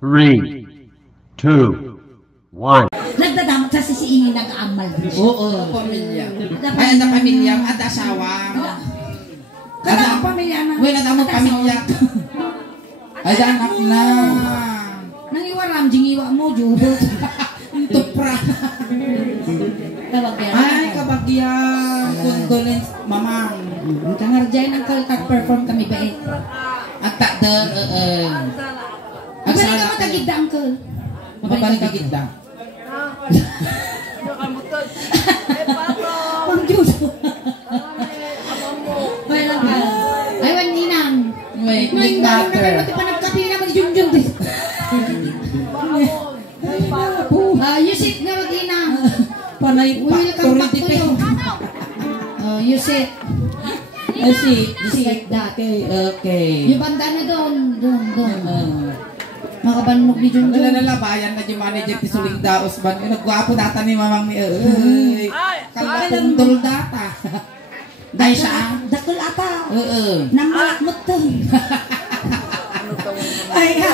3, 2, 1. Nagdadamat sa sisiingin nag-aamal. Oo, pamilya. Ay, ada pamilya, ada asawa. Kada ang pamilya na. Wala na mo pamilya. Ada anak na. Nangiwaram, jingiwa mo, jubot. Tupra. Kabagyan. Ay, kabagyan. Condolence, mamang. Kangarjay ng kag-perform kami ba eh. At takda, Mabalik ka matagid ang kal. Mabalik ka gitda. Pang Diyos. Wala ka. Ay, waninang. Wait, Ngayon big daw na matter. kayo, pati pa nagkapi naman ni Junjun. Use it na waninang. Panay Welcome back to you. Use it. Just like that. Okay. Yung banda na doon. Makabanmog ni Junjun. Wala na labayan na yung manager ti Suling Daos ban. Nagwapo data ni mamang ni Kalatundol data. Dahil siya. Dakol ata. Oo. Namalak mo to. Ay ka.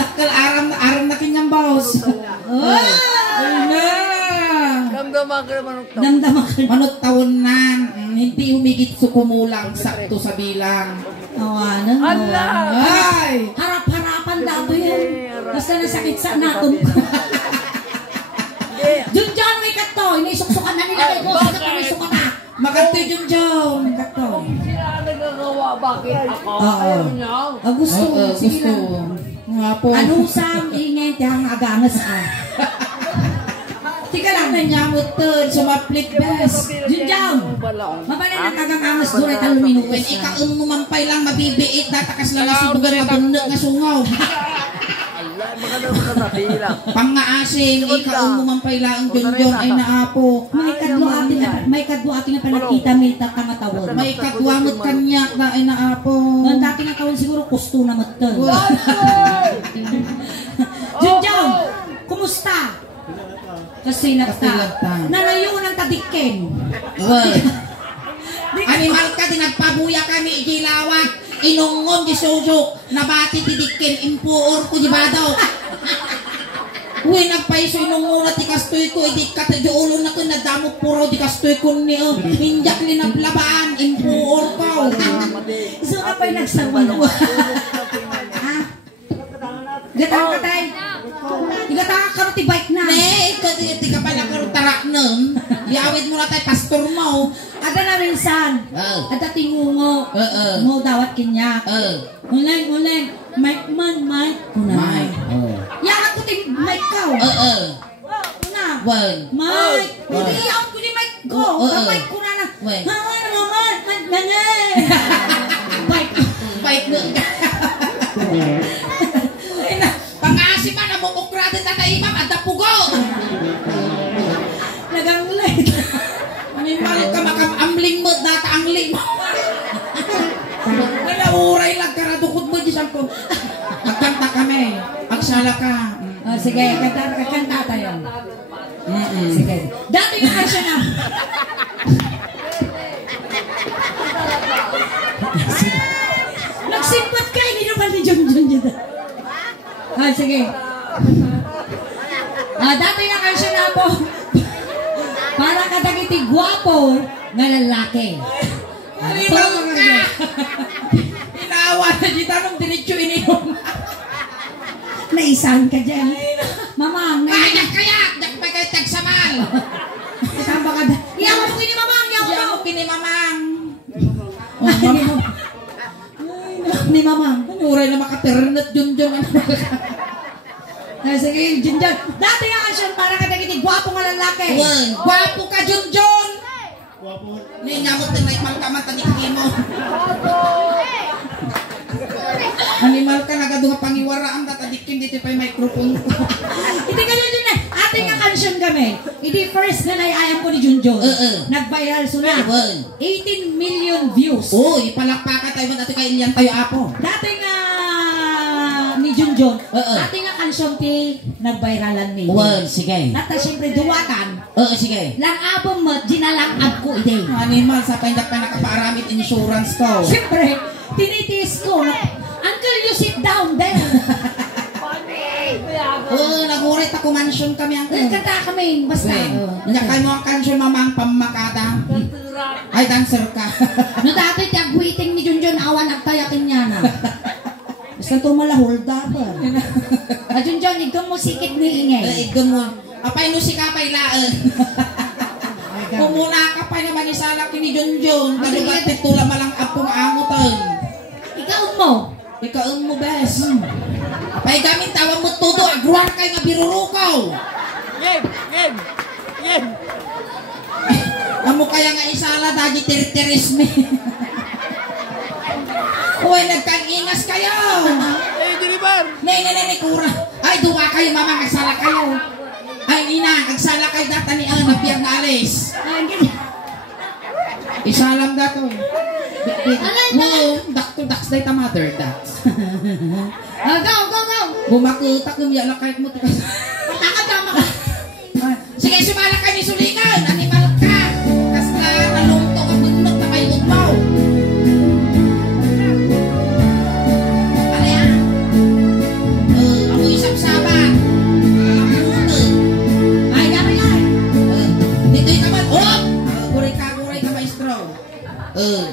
Dakal aram na kanyang boss. Ay na. Damdaman ka naman ng Damdaman ka. Manot taon nan. Hindi humigit sukumulang sakto sa bilang. Ano? Ay! Harap-harapan dato yun. Basta nasakit sa natom ko. Junjun, may kato. Inisuksukan na nila kay Boss. Ito may suka na. Maganda yung Jom. Maganda. sila nagagawa. Bakit ako? Oo. Ayaw niya. Gusto. Sige Gusto. lang. Nga po. Anong sam ingay tiyang agangas ka? Tika lang. Nanyamot to. Sumaplik bes. Junjun. Mabalay na kagangangas doon ay talong When minutos na. ikaon mo mampay lang mabibiit. Datakas na si bugan mabunda nga sungaw. Allah, maganda mo na tila. Pangaasing. Ikaon mo mampay lang. Junjun ay naapo. May kadwa ating na panagkita may tatangatawon. May katwamot kanyak na ay naapo. Ang dati na tawon siguro kusto na matan. Junjun, kumusta? Kasi nagta. Nalayo ng tadikin. Well. Animal ka, tinagpabuya kami, igilawat, inungon, di susok, nabati, tidikin, impuor ko, di ba daw? Uy, nagpaiso, inungon na tikastoy ko, idik ka, di ulo na ko, nadamok puro, di kastoy ko niyo, hinjak ni naglabaan, impuor ko. So ka pa'y nagsawa. Ha? Gatang ka tayo. Igatang ka ti bike na. Ne, di ka pala karutarak nun. Yawid mo na tayo, pastor mo. Ada na minsan. Ada tingungo. Mo dawat kinyak. Muleng. Mike man. Kunay. Yan ako ti Mike ka. Kuna. Mike. Hindi ako ko ni Mike ko. Mike kuna na. Ano naman? Bike nun. Pangasi man, namumukradin na taimam, at napugot. Nagangulay. Animal ka makamamling mo, data angling mo. Nalauray lang karadukot mo, Diyos ko. Magkanta kami. Agsala ka. Sige, kanta tayo. Sige. Dati yung kasya na. Nagsimpat ka, hindi naman ni Junjun dito. Sige. Dati nga kasya na po. Para kadagiti gwapo nga lalaki. Alimaw ka! Inawa na dito anong diretsyo ininom. Naisahan ka dyan. Mamang, Ay, kaya! Dak pa kayo tagsamal! Tamba ka dyan. Iyaw mo kini mamang! Iyaw mo kini mamang! Ni mamang. Uray na makaternet Junjun. Sige, Junjun. Dati nga kasyan para kadagiti gwapo nga lalaki. Gwapo ka, Junjun! Ni ngamot na ipangkaman tanikki mo. Animal ka, nagadunga pangiwara ang tatadikin dito pa yung microphone ko. Hindi ka Junjun na. Ate nga kansyon kami. Hindi first na naiayam ko ni Junjun. Nag-viral suna. 18 million views. Uy, palakpakan tayo man ato kay Ilian tayo apo. Dati nga ni Junjun. Dati nga kansyon ti nag-viralan ni. Sige. Nata siyempre duwatan. Sige. Lang abong mo, ginalangab ko ide. Animal, sa pandak pa nakaparamit insurance ko. Siyempre, tinitiis ko. Uncle, will you sit down there? Nagurit ako mansion kami ang Kanta kami, basta. Hindi kayo mo ang kansyon mamang pamakata. Ay, dancer ka. No dati tiyagwiting ni Junjun awan at tayakin niya na. Basta tumalahol dapat. Junjun, igam mo sikit ni ingay. Igam mo. Apay no si kapay laan. Kumuna ka pa naman isala kini Junjun. Kalugat titula malang apong angutan. Ikaw mo, bes. Apay gamit tawag mo todo. Agruan kay nga birurukaw. Yem. Amo kaya nga isala dagi tiritirisme. Uy, nagkang-ingas kayo. Dilibar. Ne, kura. Ay, duwa kayo, mama, nagsala kayo. Ay, ina, nagsala kayo data ni Ana, piyag na alis. Isalam dato. Daks day tamater, daks. Go. Bumakita ko niya lang kahit mo. Tama ka. Sige, sumala ka ni Sulingan. Animal ka. Kasla, nalungto ang magnot na may utmaw. Ano yan? Ako isang sabat. Ay, dami lang. Dito'y naman. Guray ka, maestro.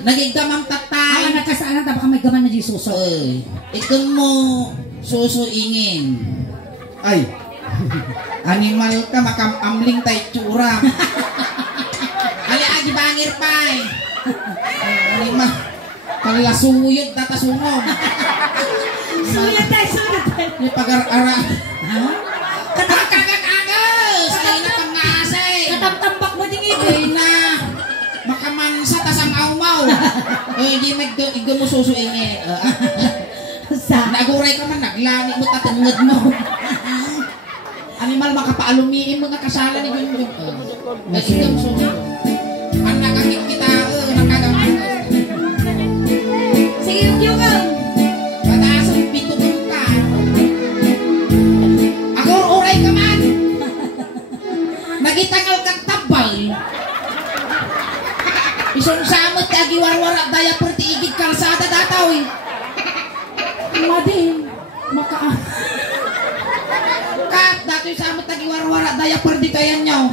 Nagigam ang tatay. Nagkasaan na baka may gaman na di suso. Ito mo susuingin. Ay. Animal ka, makamamling tay tsura. Ali, agi bangir pay. Animal. Kalasuyod na tasungom. Suyot tayo. Yung pag-ara. Kagang-agas. Ay na pang ngasay. Katamtambak mo din ito. Ay na. Makamansa tasang aumaw. Hindi magdo mo susuingin. Naguray ka man, naglani mo tatangad mo. Animal, makapaalumiin mo na kasala ni Gunjung. Nagigam suso. Ang nakakit kita, nakagamay. Sige, yung Patasan, pitutong ka. Ako, uray ka man. Nagitangal kang tabal. Isang samot, agiwarwara, daya pertiigid kalsada dataw eh. Madin, Kat, dati yung samot nagiwarwara, daya perdi kayan nyo.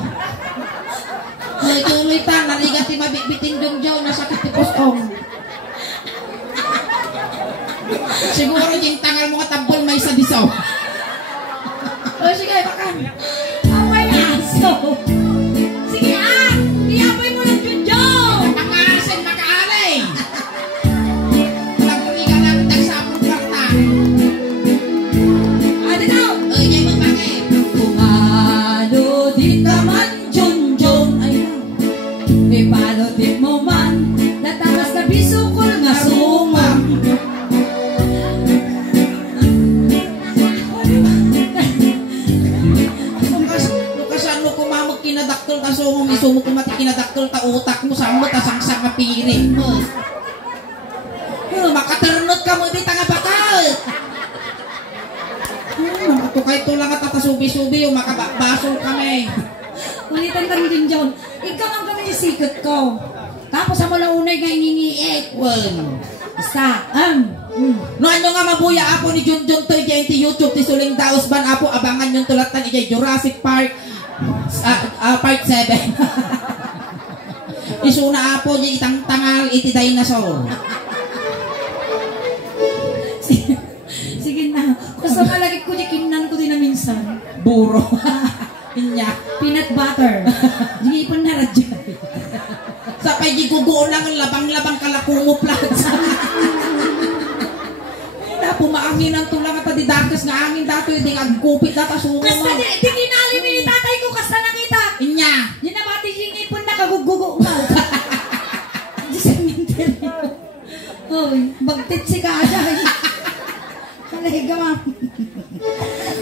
Tuloy ta, narigat ti mabibiting Jungjaw, nasakit ti postong. Siguro yung tangal mo katabol may sa disaw. Sige, makan. Away aso. Sige, iapay mo lang Junjun. Ang asin makaalay. Nagpuriga namin tagsapong karta. Ano daw? Yan mo bakit? Pumalo di ka man Junjun. Ay na. Palo di mo man. Natakas na bisukol nga sumam. Kinadaktol ka sumong isumo kumati kinadaktol ka utak mo samot asang-sang nga piring mo. Makaternot ka mo ibig nga bakal. Makatukay to lang at tatasubi-subi yung makabasol kami. Ulitan ka rin din John. Ikaw ang kami isikot ko. Tapos sa mula unay nga iningiik. Basta, No ano nga mabuya apo ni Junjun to dyan ti YouTube ti Suling Daos ban apo abangan yung tulatan ijay Jurassic Park part 7. Isuna apo di itang tangal iti dinosaur. sige na. Basta malagit ko di kimnan ko din na minsan. Buro. Inya. Peanut butter. Hindi pa naradya. Sa pay di gugo lang labang-labang kalakumo plats. Pumaangin ang tulang at didakas nga angin dato yung agkupit data sungo mo. Basta di kinali mo yung tatay ko kasta nakita. Inya. Yun na bati yung ipon na kagugugo mo. Di sa mintin. Uy, bagtit si Kaday. Halay ka ma.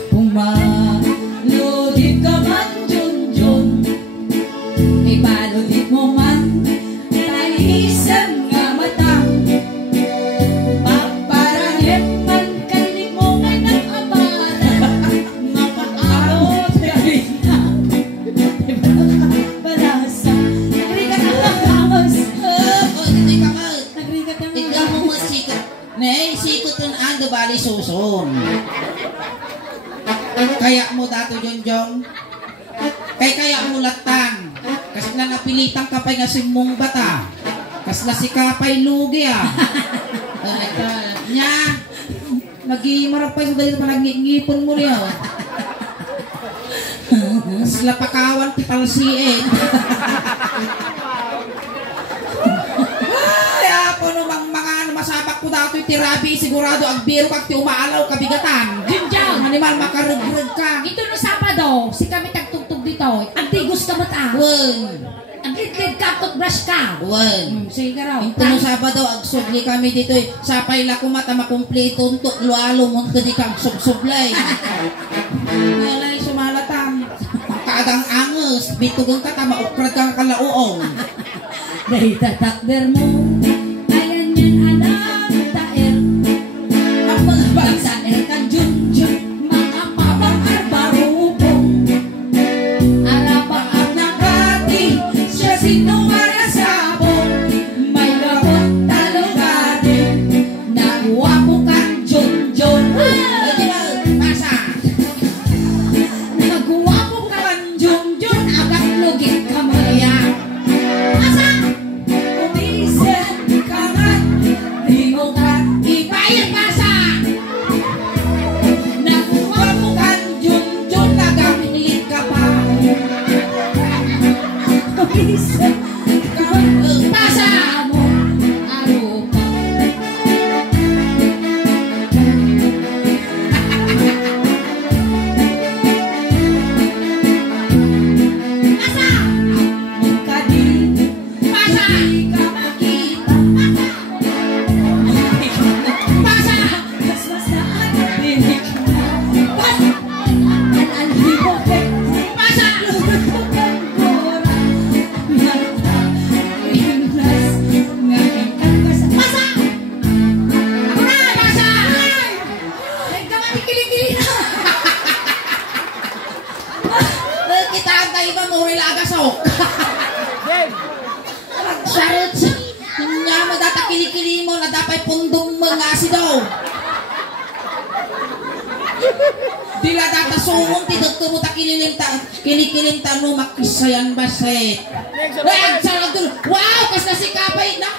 Pumalo di ka man Junjun. Ipalo di mo man. Talisang nga matang. do bali susun. Kaya mo dato Jonjong. Kaya mo latan. Kasi na napilitang kapay nga si mong bata. Kasi na si kapay lugi Nya. Nag-imarap pa yung dali na nag-ngipon mo niya. Sila pakawan ti palsiin. Ay, ako namang mga masabak ko dato yung tirabi, sigurado agbiro kag ti umaalaw kabigatan. Jinjang! Animal makarug-rug ka. Ito no Sabado, si kami tagtugtog dito. Agtigos ka mata. Wen. Aglidlid ka, toothbrush ka. Wen. Sige raw. Ito no Sabado, agsubli kami dito. Sapay la kumata makumpleto unto lualo mo di ka agsubsublay. Walay sumalatang. Kaadang angus, bitugang ka maukrad kang kalauong. Dahil tatakder mo, ayan yan anak taer. Ang mga bagsaner kan junjun, mga mabang arbarupong. Arapaap na kati, siya sinumara sabong. May gabot talogade, nakuha mo kan junjun. Masa? Nakuha mo kan junjun, agad lugit kamaya. Asa? Umisan ka man, di mo ka ibayad masa. Nakuha mo kan junjun, nagamilit ka pa. Umisan ka man, masa mo, arupa. Asa? Kadi, masa ka makita, masa, mas masaan binig na, masa, alibok, masa, lubukan gora, mata, inas, ngayon kang masa, masa, ako na, masa, ay, kamati kiling-kiling na. Kita ang kayo ba mo agasok? Jen! Sarot sa nga madata kilikili mo na dapat pundong mga daw. Dila data sumong ti doktor mo ta kinikilinta no makisayan baset. Ay, sarap dun. Wow, kas na si kapay na.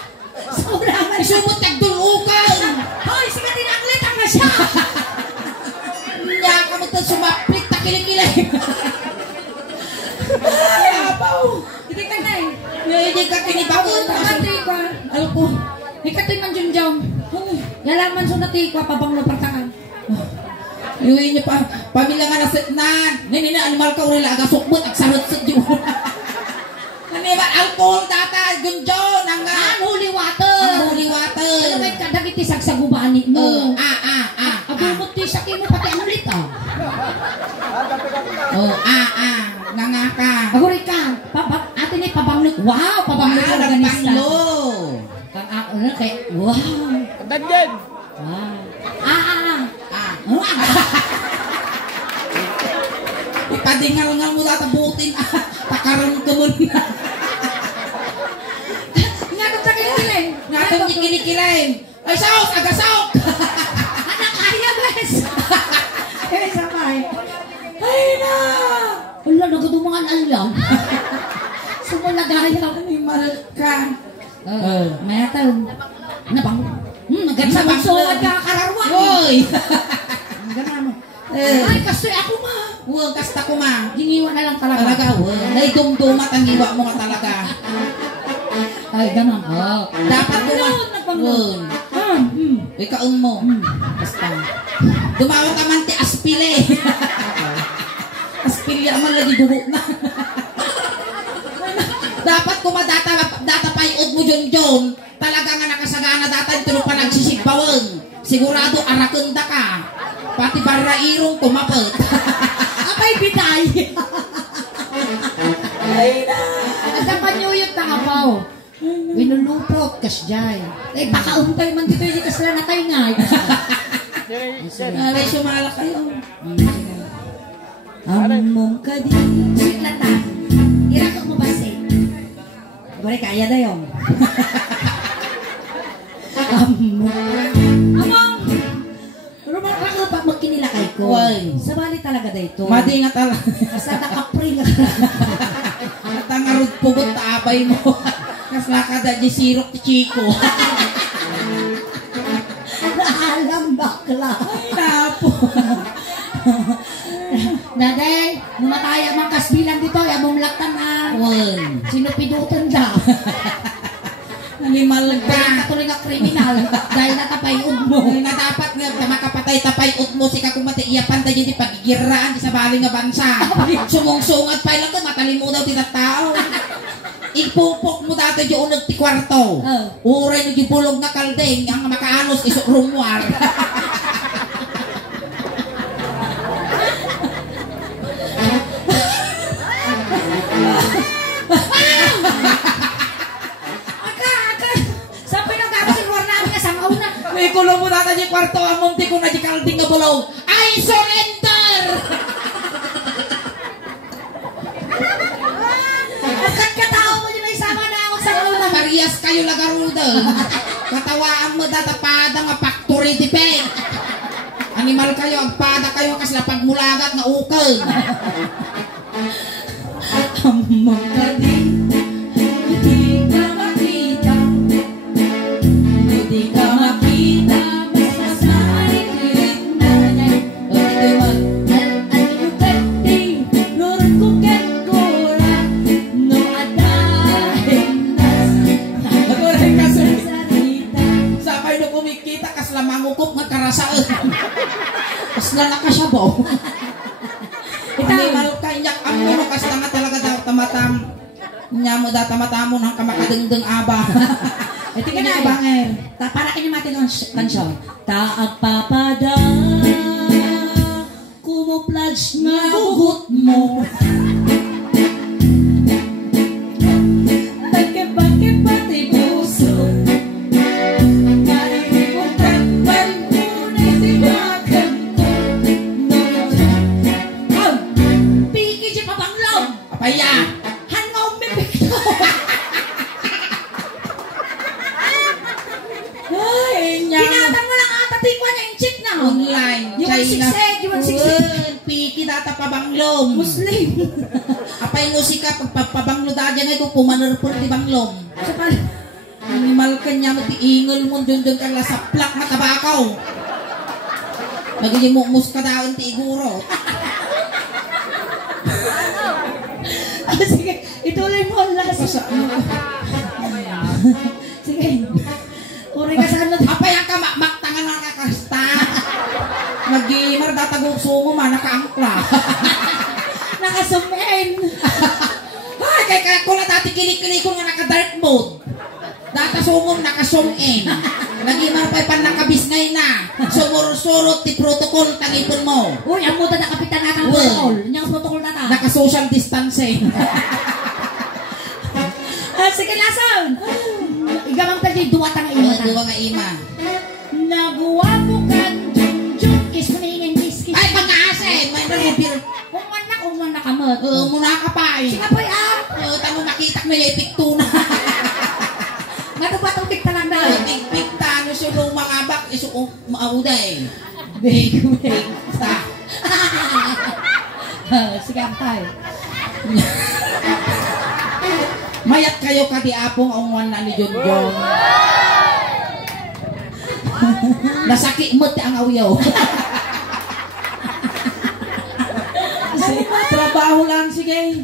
Sobrang Isumot tagdulukan. hoy, sige tinaklit ang siya. Nya ka mo ta sumaplit ta kilikili. Ay, apaw. Hindi ka na eh. Hindi ka kinibakon. Nakatay ko. Alam ko. Ikatoy man junjong. Yalaman so natay ko pabang na partaan. Yung inyo pa, pamilya nga nasitnan. Nanina, animal ka urila, agasukbot, agsarot-sot yung nanima, alcohol data, gunjon, hanggang Holy water. holy water. Ano may kadagit isag sa gubani mo. Abumot ti sa kimo pati ang ulit ah. nga ka. Aguri ka. Ate ni pabanglot. Wow, pabanglot organista. Panglo. Kang ako na kay wow. Kantan Jen! Wow. Ipadingal-ngal mo data butin. Takaroon ka mo na. Ngadot sa kinikiling. Ngatong kinikilain. Ay, saok! Agasaok! Anak kaya, guys. Kaya sabay. Ay na! Wala, nagadumangan alam. Sumalagaya ako ni Malka. Maya tayo. Nabang. Naganda mo suwad ka kararwa. Hoy! Naganda mo. Ay, kasi ako ma. Huwag kasta ko ma. Giniwan na lang talaga. Talaga, huwag. Naidumdumat ang iwa mo nga talaga. Ay, ganun. Dapat Nagpangloon. Ikaon mo. Basta. Dumawag ka man ti aspile. Aspile man lagi dugo na. Dapat data payod mo Jonjon. Talaga nga nakasagana data ito pa nagsisigbawang. Sigurado arakenda ka. Pati barairong tumapot. Apay bitay. Ay na. At ang panyuyot na kapaw. Winulupot kas jay. Eh pakaumpay man dito yung kasla na tayo nga. Alay sumala kayo. Among ka din. Siklatan. Irakot mo ba si? Bari kaya na yun. Dapat magkinilakay ko. Why? Sa bali talaga dito. Madi nga talaga. Sa April. At ang arod pugot taabay mo. Kas nakada di sirok ti Chico. Alam bakla. Tapo. Daday, numataya mang kasbilan dito, yabong laktan na. Sino pidutan da? Animal ka. Katuloy nga kriminal dahil natapay mo. Na dapat nga makapatay tapay mo si kakumati iyapan tayo di pagigiraan sa baling nga bansa. Sumungsungat pa lang to matalimo daw ti tao. Ipupok mo dato di unag ti kwarto. Uray no di bulog na kaldeng ang makaanos isok rumwar. May kulong mo natin yung kwarto, ang munti ko na di kalding na bulong. I surrender! Agad katao mo din may sama na ako sa una. Marias kayo lagaruda. Katawaan mo datapada nga factory depend. Animal kayo, agpada kayo kasla pagmulagat nga ukol. Amang ka din, hindi ka makita. Hindi ka makita, mas maalitin na yan. O dito'y mag-al-al-lukati, lurkukat-kura, no adahin-nas. Nagulay ka sir. Sarita. Sabay na kumikita kasla mangukop nga karasaan. Kasla nakasabaw. Animal kanyak ang muno kasla nga talaga daw tamatam. Nya mo da tamatamo ng kamakadengdeng aba. Ito ka na, banger. Para kayo natin ang kansyon. Taagpapada, kumupladge nga gugut mo. Pagkipati puso, maririmutan man kunay sibagan ko. Oh, piki si Papanglog. Apaya. Hangaw mipik. Tinatang mo lang ata tingwan niya yung chick na. Online. Yung 168, yung 168. Piki data pabanglom. Muslim. Apay musika pagpapabanglo dadya nga ito pumanarpul di banglom. Sa pala. Animal kanya matiingol mo dun kang lasaplak na tabakaw. Nagilimukmus ka daon ti iguro. Sige, ituloy mo ang last. Sige. Uri ka sa ano. Apay ang kamaktangan ng kakasta. Nagimar datagog sumo man nakaangkla. Nakasumin. Ay kay kula dati kilik-kilik ko nga naka-dark mode. Data sumong nakasong-in. Nagimar pa'y pan nakabisngay na. Sumurot-surot ti protocol tangipon mo. Uy, ang muda na kapitan na ng protocol. Yung protocol na ta. Naka-social distancing. Sige, lason. Igamang tali, duwata nga ima. Duwa nga ima. Naguwa mo kan, jum-jum, kiss mo na ingin, kiss. Ay, pag-aasin! May nalipir. Kung man na kamot. Muna ka pa eh. Sige po, ah. Tamo makita mo yung ipikto na. Matubatutik ka lang na. Ipikta, no siya nung mga bak, iso mauda eh. Big. Sa. Sige, tayo. Mayat kayo kadiapong ongwan na ni Jonjon. Nasaki mo ti ang awyaw. Trabaho lang, sige.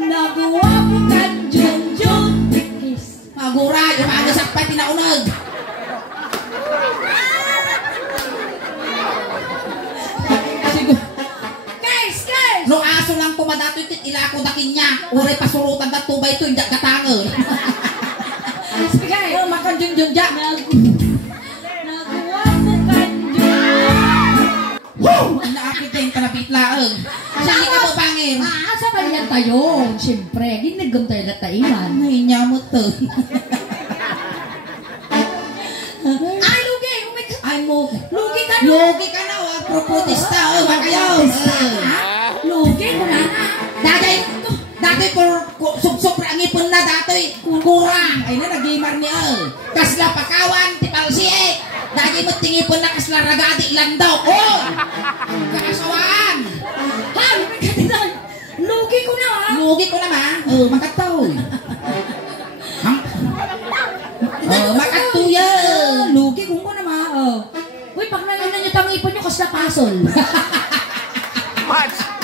Nagawa mo kan, Jonjon. Kiss. Magura, yung mga sakpay tinaunag. No aso lang kumadato itit ilako dakin niya. Uray pasurutan da tubay to indak katangal. Sige, Makan junjung jak. nagawa mo kan, Jonjon. Woo! Naakit din tanapitlaeng. Sali ka mo bangin. Sa balian tayo. Siyempre, ginagam tayo na taiman. Ay niya mo to. Ay, lugi! Ay mo. Lugi ka na! Logi ka na wag propotista. Wag kayo. Lugi mo na na! Dati sub-sub ang ipon na dati kurang. Ay na nagimar niya. Kasla pakawan, tipalsi eh. Dagi mo tingipon na kasla ragadi landaw. Oh! Kakasawaan. Ha, katinan. Lugi ko na ha. Lugi ko na ba? Oh, makataw. Makatuya. Lugi ko na ma. Oh. Uy, pag nainan nyo tang ipon nyo, kasla pasol. Match!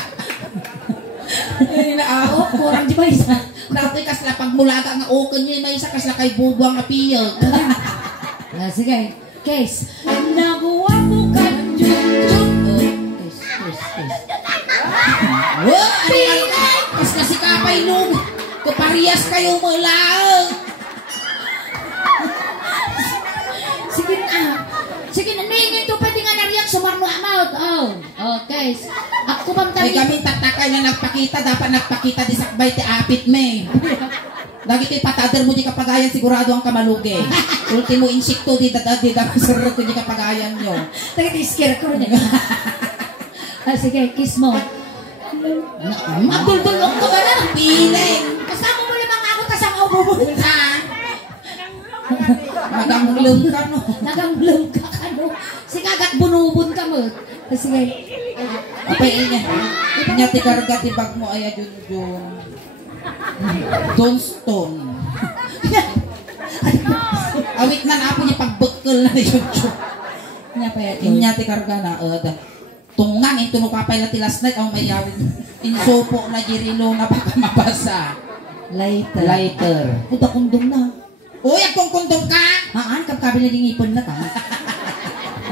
Oh, kurang di ba isa? Dati kasla pagmulaga nga oken niya, may isa kasla kay bubuang apiyag. Sige, case. Naguwa mo ka jun. Case. Wah, kasla si kapay nung kaparehas kayo malaang. Sige na, ningin to pwede nga nariyak sumarno amount. Okay. Ako bang Ay tabi? kami tatakay na nagpakita, dapat nagpakita di sakbay ti apit me. Lagi ti patader mo di kapagayan sigurado ang kamalugi. Ultimo insekto di sarap di kapagayan nyo. Taga-scare ko rin. Sige, kiss mo. Magduldulong ko ba na? Piling. Kasama mo limang ako, kasama ako bubunta. Magamulong ka no. Nagamblong ka no. Sige, agad bunubun ka mo. Sige. Apay niya. Inya ti karga ti bag mo ay Junjun. Johnstone. Awit na napo niya pagbekkel na Junjun. Inya ti karga na tungang ito no kapay na ti last night ang mayawin. Insopo na jirilo na baka mabasa. Lighter. Ito kundong na. Uy, akong kundong ka! Haan, kapkabi na ding ipon na ta.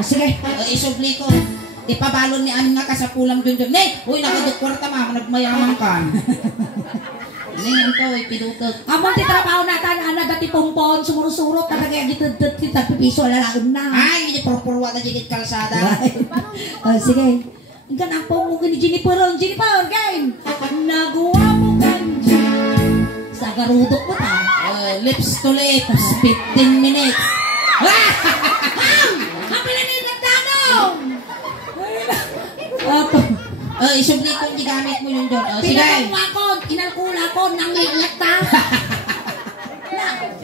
Sige. Isubli ko. Ipabalon ni amin nga kasapulang Junjun. Uy, nakadukwarta ma, nagmayaman ka. Ngayon ko, ipidutot. Amang ti trabaho natin, dati pompon, sumurot-surot, talaga gitudot kita, pipiso, alalaon na. Ay, hindi purpurwa na jigit kalsada. Sige. Hanggang ang po ni Jennifer, game. Nagawa mo kanji. Sa garudok mo ta. Lips to lips, 15 minutes. Ang pinanilag tanong! Isubli ko, hindi gamit mo yun doon. Sige. Pinagawa ko, inalkula ko, nangilat ta.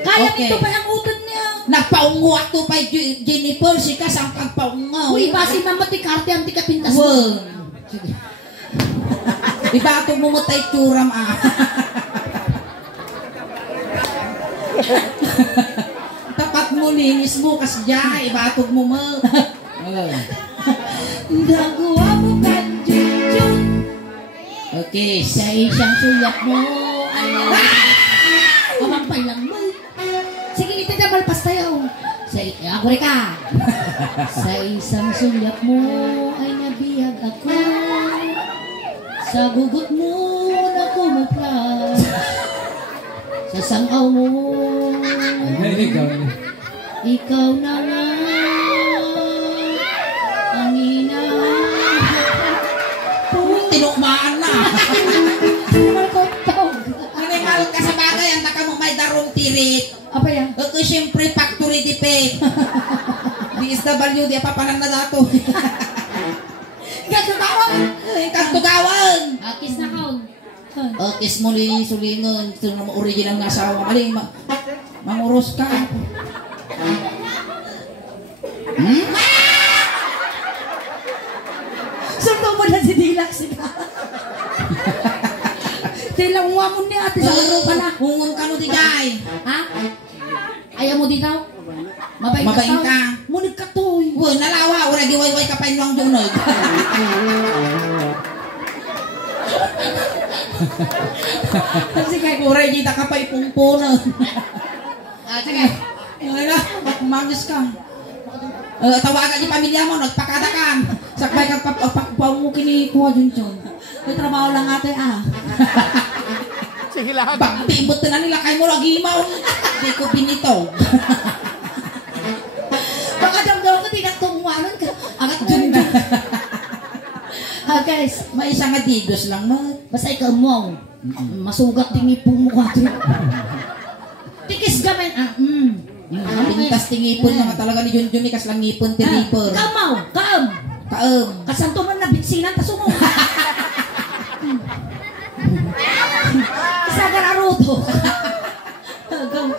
Kaya dito pa yung utod niya. Nagpaungo ako pa Jennifer, sikas ang pagpaungo. Uy, basi mamatikarte ang tikapintas mo. Iba ito mumutay turam Tapat mo, linis mo, kasya, ibatog mo mo. Nagawa mo kanjun. Okay. Sa isang sulat mo, kamang lang mo. Sige, ito na malpas tayo. Ako rin ka. Sa isang sulat mo ay nabihag ako. Sa gugot mo na kumuplas. Sa sangaw mo, ikaw na nga ang tinukmaan na. Malkotog. Animal ka sa bagay, ang naka mo may darong tirit. Apa yan? Ako siyempre factory defect. DSWD, papanan na dato. Gagawin! Kagtugawan. Kiss na kaon. Kiss mo sulingon. Ito na original nga asawa. Aling, manguros ka. Sunto mo na si Dilak sila. Tilang mo niya ate sa laro pa na. Hungon ka no di gay. Ha? Ayaw mo dito? Mabaing ka. Munig ka to. Nalawa. Ura giway-way ka pa yung dunod. Sige. Ura kita ka pa ipungpunan. Sige. Wala. Magis ka. Tawagan yung pamilya mo. Nagpakadakan. Sakbay ka paumukin ni Kuha Junjun. May trabaho lang ate Sige lang. Baktimbot na nila kayo mo lagi mo. Hindi ko binito. Baka damdaw ko tinagtunguanan ka. Angat Junjun. Guys, may isang adigos lang mo. basta ikaw mo. Masugat din ipong mukha ko. Tikis gamay. Pintas tingipon na talaga ni Junjun. Kas lang ngipon tiripon. Kamaw. Kaam. Kasanto man na bitsinan. Tasumong. po. Hanggang...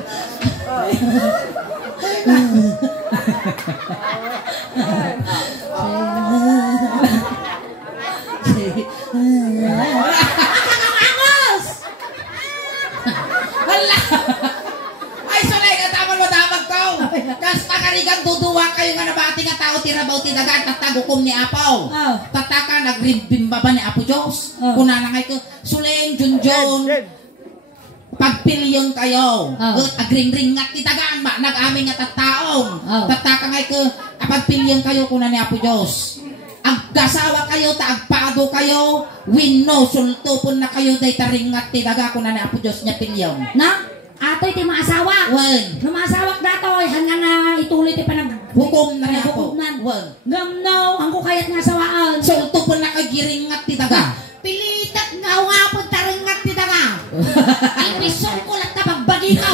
Hala! Ay, sulay nga taman mo damag ko. Kas pagarigan duduwa kayo nga nabati nga tao tirabaw tidagan tatagukom ni Apaw. Tataka nagribimba ba ni Apo Diyos? Kuna na ngayon ko, sulay junjun. Pagpilyon kayo. Agring-ringat tidagan ba? Nag-aming nga tataong. Tataka ngayon ko, pagpilyon kayo kuna ni Apo Diyos. Aggasawa kayo, taagpado kayo, winno, sultupon na kayo, day taringat tidaga kuna ni Apo Diyos niya pilyon. Na? Ato'y ti maasawa. Wen. Lumasawak datoy. Hanggang na ituloy ti Hukom na niya po. Wen. Gamnaw, ang kukayat nga sawaan. Sultupon na kagiringat tidaga. Pilitat nga nga po taringat tidaga. Ipisong ko lang kapagbagi ka.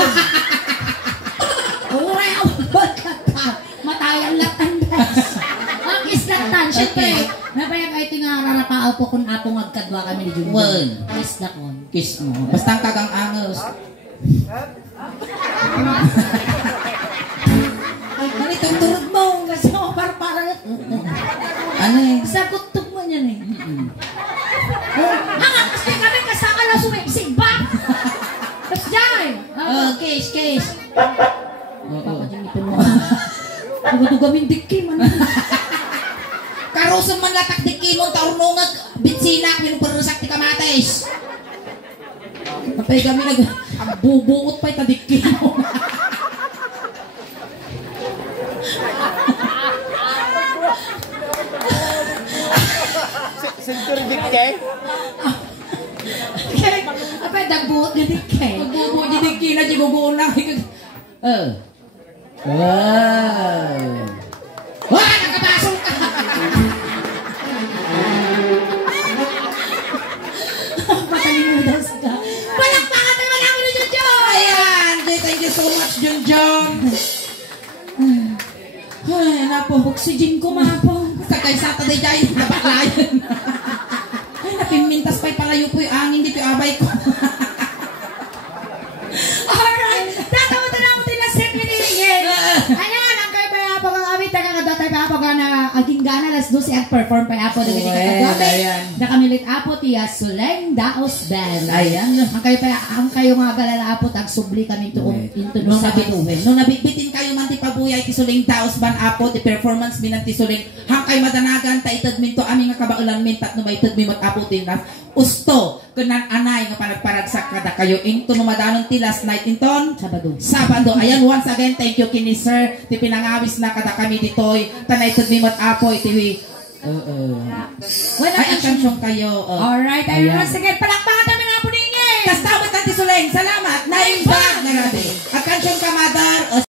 Uray, awad ka ta. Matayang latandas. Ang islatan, syempre. Napaya kayo tingarara pa po kung apong agkadwa kami ni Junjun. Wen. Kiss na kon. Kiss mo. Basta ang kagang angos. Ay, turod mo. Kasi ako para. Ano eh? Sagot mo niyan eh. Ang kasi kami kasama na sumipsig ba? Tapos dyan. Case. Papajamitin mo. Tugamin dikki man. Karusan man latak dikki mo, taurnungag, bitsinak, minuparusak ti kamates. Kapay kami bubuot pa'y tadikki mo. Century Dikke? Apay, dagbuot na dikki. Bubuot di dikki na, di guguon lang. Wah, nakapasok ka! Patalimudas ka. Palakpakan naman ako ni Junjun! Ayan, thank you so much, Junjun. Ay, napo. Oxygen ko mapo. Sakay Saturday dahil nabaklayan. Ay, napimintas pa'y palayo po yung angin, di po yung abay ko. Alright! Tatawa na ako nila set minilingin. Ayan, ang kayo pa yapo kang awit. Taga-kadatay pa yapo ka na aging gana. Las 12 at perform pa yapo. Ayan. Nakamilit apo tiya Suleng Daos Band. Ayan. Ang kayo mga galala apo tagsubli kami into Nung nabituhin. Nung nabitbitin kayo man ti pabuyay ti suling daos ban apo ti performance minan ti suling hang kay madanagan ta itad min to aming nga kabaulan min tat no maitad mi apo tinas usto kenan anay nga panagparagsak kada kayo into no madanon ti last night inton Sabado. Ayan, once again thank you kini sir ti pinangawis na kada kami ditoy tanay itad mi apo iti ay atensyon kayo. Alright, ayun. Sige, palakpakan namin apo ninyo. Kas tawag natin suling. Salamat. Naimba. Narabi. Atensyon ka, mother.